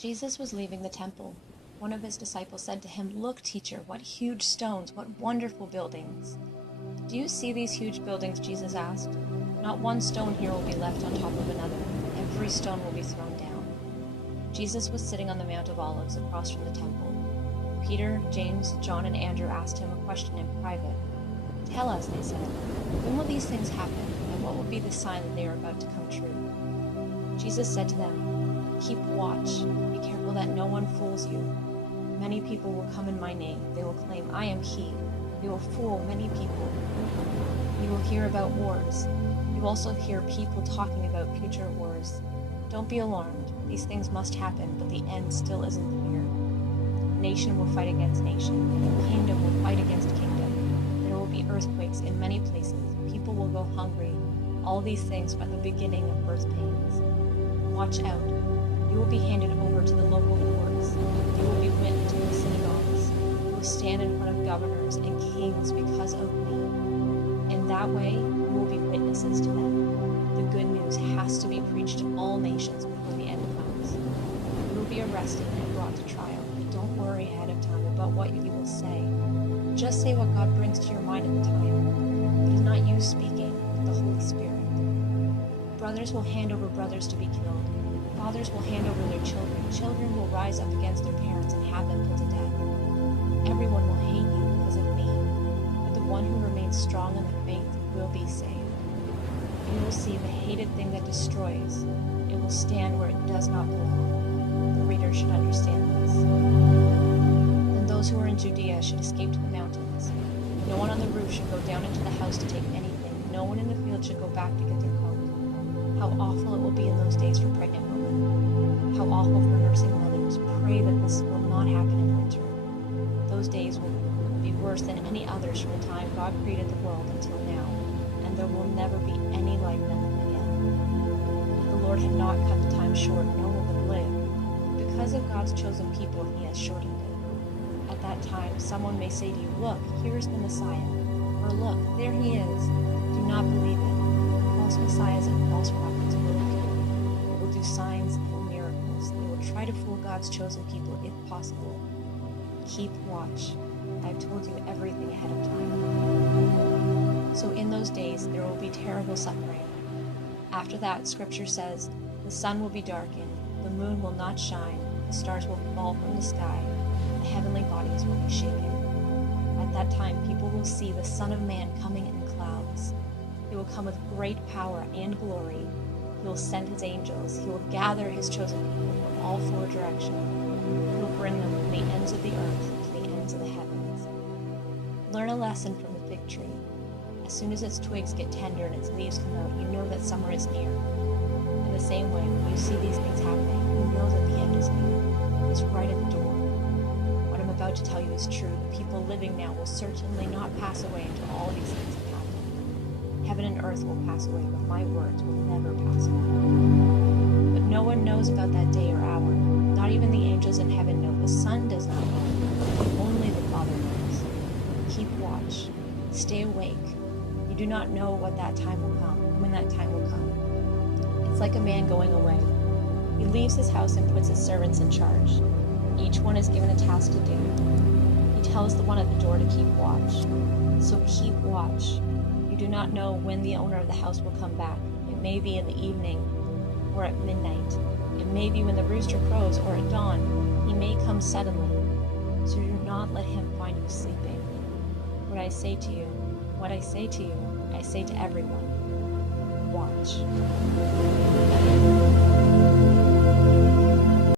Jesus was leaving the temple. One of his disciples said to him, "Look, teacher, what huge stones, what wonderful buildings." "Do you see these huge buildings?" Jesus asked. "Not one stone here will be left on top of another. Every stone will be thrown down." Jesus was sitting on the Mount of Olives across from the temple. Peter, James, John, and Andrew asked him a question in private. "Tell us," they said, "when will these things happen, and what will be the sign that they are about to come true?" Jesus said to them, "Keep watch. Be careful that no one fools you. Many people will come in my name. They will claim, 'I am he.' They will fool many people. You will hear about wars. You will also hear people talking about future wars. Don't be alarmed. These things must happen, but the end still isn't clear. Nation will fight against nation. Kingdom will fight against kingdom. There will be earthquakes in many places. People will go hungry. All these things are the beginning of birth pains. Watch out. You will be handed over to the local courts. You will be whipped in the synagogues. You will stand in front of governors and kings because of me. In that way, you will be witnesses to them. The good news has to be preached to all nations before the end comes. You will be arrested and brought to trial. But don't worry ahead of time about what you will say. Just say what God brings to your mind at the time. It is not you speaking, but the Holy Spirit. Brothers will hand over brothers to be killed. Fathers will hand over their children. Children will rise up against their parents and have them put to death. Everyone will hate you because of me, but the one who remains strong in the faith will be saved. You will see the hated thing that destroys. It will stand where it does not belong. The reader should understand this. Then those who are in Judea should escape to the mountains. No one on the roof should go down into the house to take anything. No one in the field should go back to get their coat. How awful it will be in those days for pregnant women. How awful for nursing mothers. Pray that this will not happen in winter. Those days will be worse than any others from the time God created the world until now, and there will never be any like them again. If the Lord had not cut the time short, no one would live. Because of God's chosen people, he has shortened it. At that time, someone may say to you, "Look, here is the Messiah," or "Look, there he is." Do not believe it. False messiahs and false prophets will appear. They will do signs and miracles. They will try to fool God's chosen people if possible. Keep watch. I have told you everything ahead of time. So in those days there will be terrible suffering. After that, Scripture says, the sun will be darkened, the moon will not shine, the stars will fall from the sky, the heavenly bodies will be shaken. At that time people will see the Son of Man coming in clouds. He will come with great power and glory. He will send his angels. He will gather his chosen people from all four directions. He will bring them from the ends of the earth to the ends of the heavens. Learn a lesson from the fig tree. As soon as its twigs get tender and its leaves come out, you know that summer is near. In the same way, when you see these things happening, you know that the end is near. It's right at the door. What I'm about to tell you is true. The people living now will certainly not pass away until all these things have happened. Heaven and earth will pass away, but my words will never pass away. But no one knows about that day or hour. Not even the angels in heaven know. The Son does not know. Only the Father knows. Keep watch. Stay awake. You do not know what that time will come, when that time will come. It's like a man going away. He leaves his house and puts his servants in charge. Each one is given a task to do. He tells the one at the door to keep watch. So keep watch. You do not know when the owner of the house will come back. It may be in the evening or at midnight. It may be when the rooster crows or at dawn. He may come suddenly. So do not let him find you sleeping. What I say to you, I say to everyone. Watch.